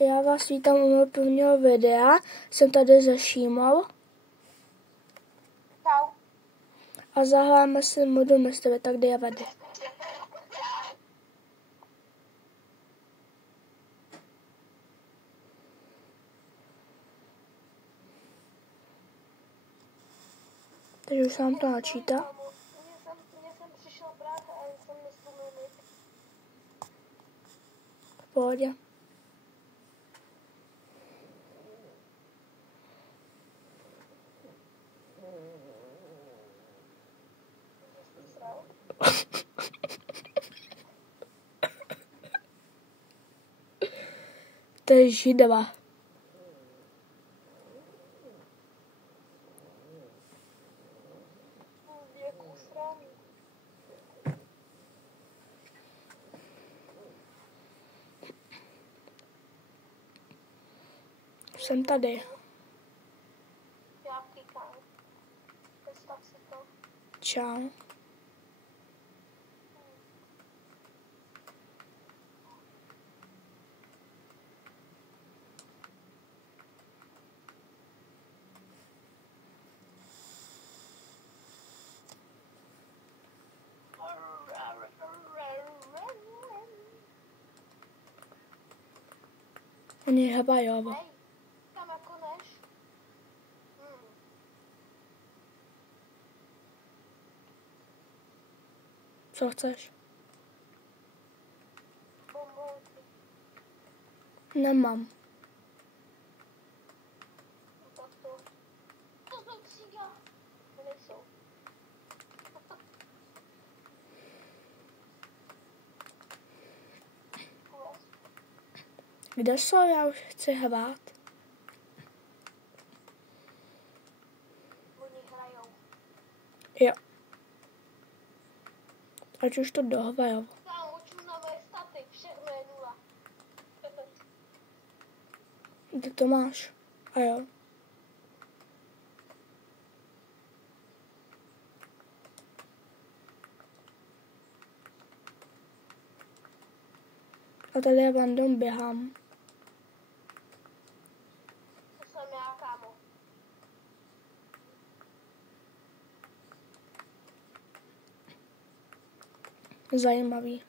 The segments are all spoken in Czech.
Já vás vítám u mého prvního videa. Jsem tady se Šímou. Čau. A zahráme si modu mistry, tak jde vedy. Takže už se nám to načítá. Mně jsem přišel brát a jen jsem nespomenul mít. V pohodě. To je židova. Jakou srání. Jsem tady. Já kýkám. Představ si to. Čau. Oni Habajovo. Hej, tam jako než? Co chceš? Bombonky. Nemám. No tak to. To jsou cíga. To nejsou. Kde jsou? Já už chci hrát. Oni hrajou. Jo. Ať už to dohrajou. Tam učím na moje staty. Všechno je 0. Kde to máš? A jo. A tady je random běhám. To jsem já, kámo. Zajímavý.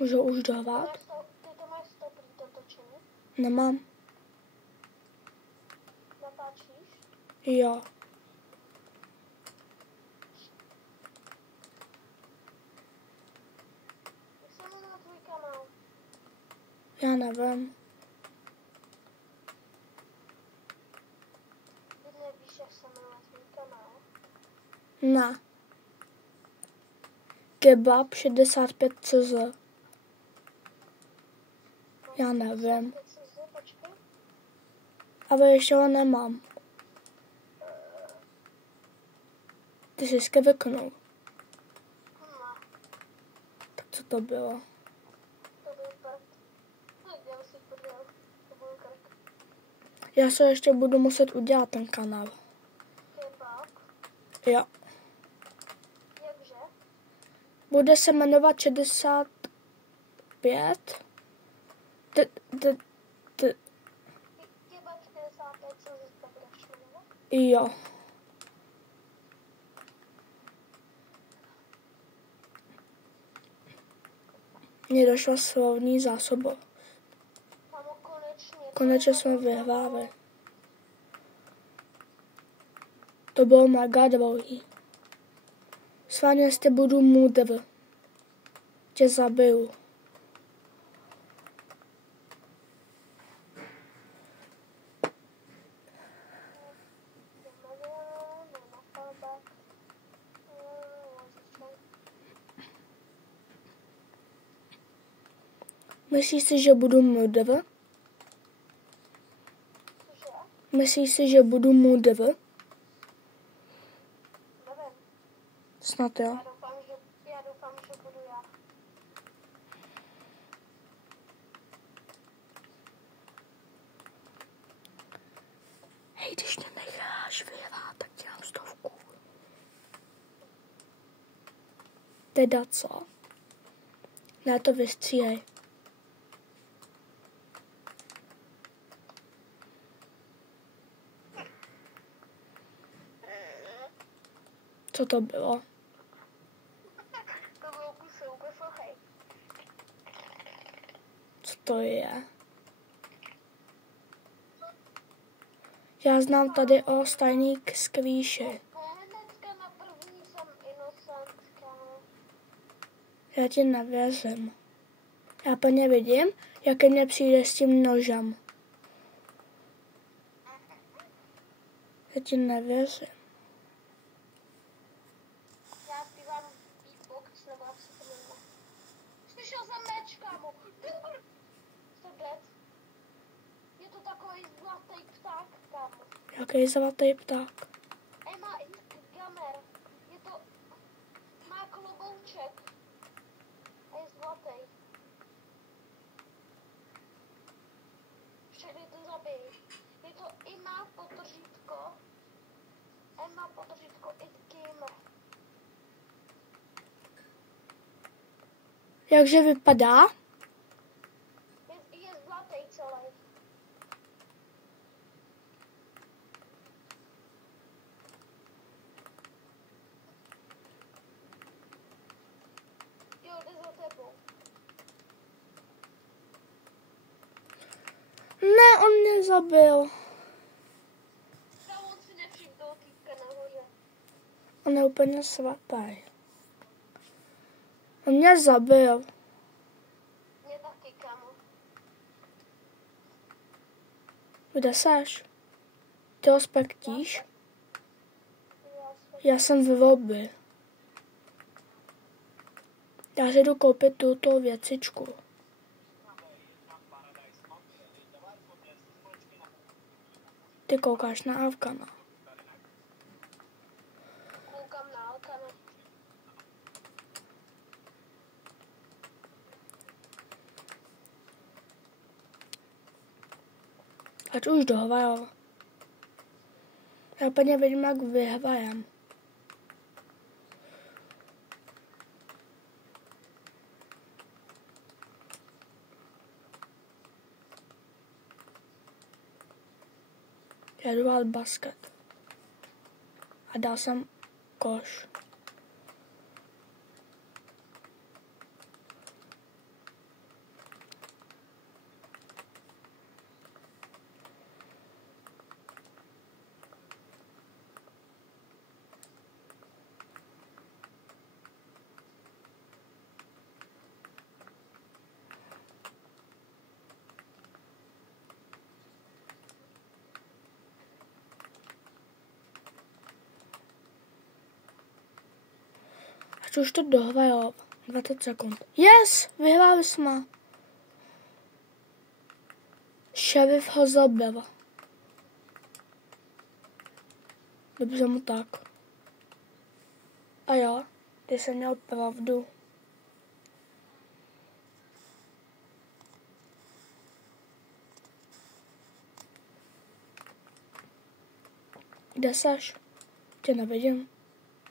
Můžu už dohrát? Ty to máš 100 točení? Nemám. Natáčíš? Jo. Jak se jmenuje tvůj kanál? Já nevím. Ty nevíš, jak se jmenuje tvůj kanál? Ne. Kebab 65 CZ. Já nevím. Počkej. Ale ještě ho nemám. Ty jsi skeveknul. Tak co to bylo? To byl prd. Tak dělal si prdel. To byl krk. Já se ještě budu muset udělat ten kanál. Kebab. Jo. Jakže? Bude se jmenovat 65. Kebab 65, co se tak budeš jmenovat? Jo. Mně došla slovní zásoba. Kámo, konečně. Konečně jsme vyhráli. To bylo mega dlouhý. Sváně, jestli budu můdr. Tě zabiju. Myslíš si, že budu můdr? Cože? Myslíš si, že budu můdr? Nevím. Snad jo. Já doufám, že budu já. Hej, když mě necháš vyhrát, tak dělám 100. Teda co? Ne, to vystříhej. Co to bylo? To bylo kusy, poslouchej. Co to je? Já znám tady o stajný skvíši. Hnedka na první jsem inocentka. Já ti nevěřím. Já plně vidím, jak ke mně přijde s tím nožem. Já ti nevěřím. Já zpívám beatbox, nebo jak se to jmenuje. Slyšel jsem meč, kámo. Jste dead. Je to takový zlatý pták, kámo. Jaký zlatý pták. Má gamer. Je to... Má klobouček. A je zlatý. Všechny to zabijí. Je to Ima potržítko. Emma potržítko i gamer. Jakže vypadá? Je zlatý celý. Jo, jde za tebou. Ne, on mě zabil. Tam on si nevšiml toho týpka nahoře. On je úplně svatý. On mě zabil. Mě taky, kámo. Kde seš? Ty ho spektíš? Já jsem v lobby. Já si jdu koupit tuto věcičku. Ty koukáš na Avkana. Koukám na Alkana. Ať už dohvajal. Já úplně vidím, jak vyhvajem. Já jdu dát basket. A dal jsem koš. Ať už to dohvajal. 20 sekund. Yes! Vyhráli jsme. Šerif ho zabil. Dobře mu tak. A jo, ty jsem měl pravdu. Kde seš? Tě nevidím.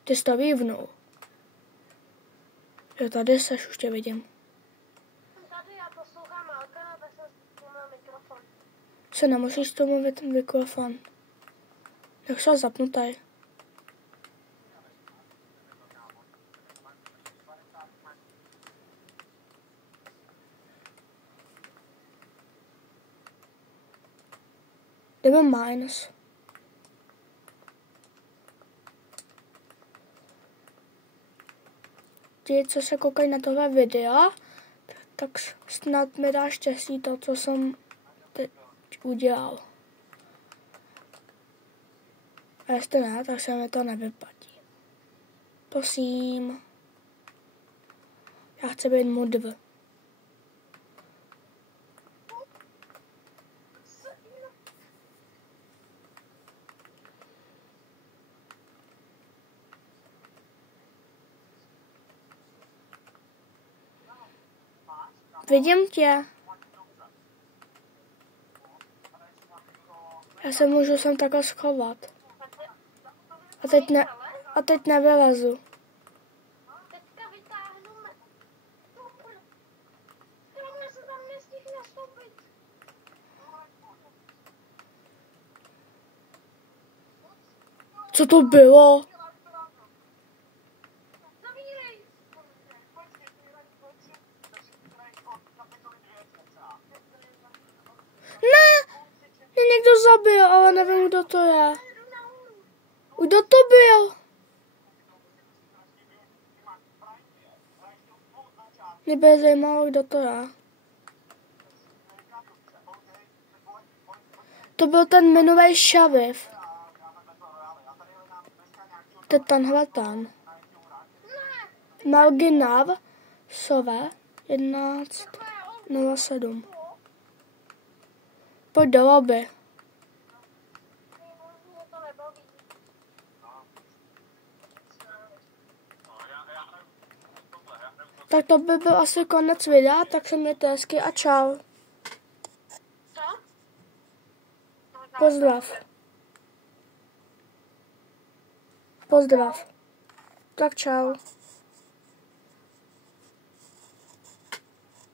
Ty jsi to vývnul. Jo, tady seš, už tě vidím. Tady já poslouchám Alkana, tak jsem změnil mikrofon. Se nemusíš to mluvit mikrofon. Jak se zapnutý. Jdeme minus. Ti, co se koukají na tohle videa, tak snad mi dá štěstí to, co jsem teď udělal. A jestli ne, tak se mi to nevyplatí. Prosím. Já chci být mudr. Vidím tě. Já se můžu sem takhle schovat. A teď nevylezu. Teďka vytáhnu Co to bylo? Zavírej! Ne, mě někdo zabil, ale nevím, kdo to je. Kdo to byl? Mě by zajímalo, kdo to je. To byl ten minulý šavif. To je tenhle ten. Malginav Sove 1107. Pojď do lobby. Tak to by byl asi konec videa, tak se mějte hezky a čau. Pozdrav. Pozdrav. Tak čau.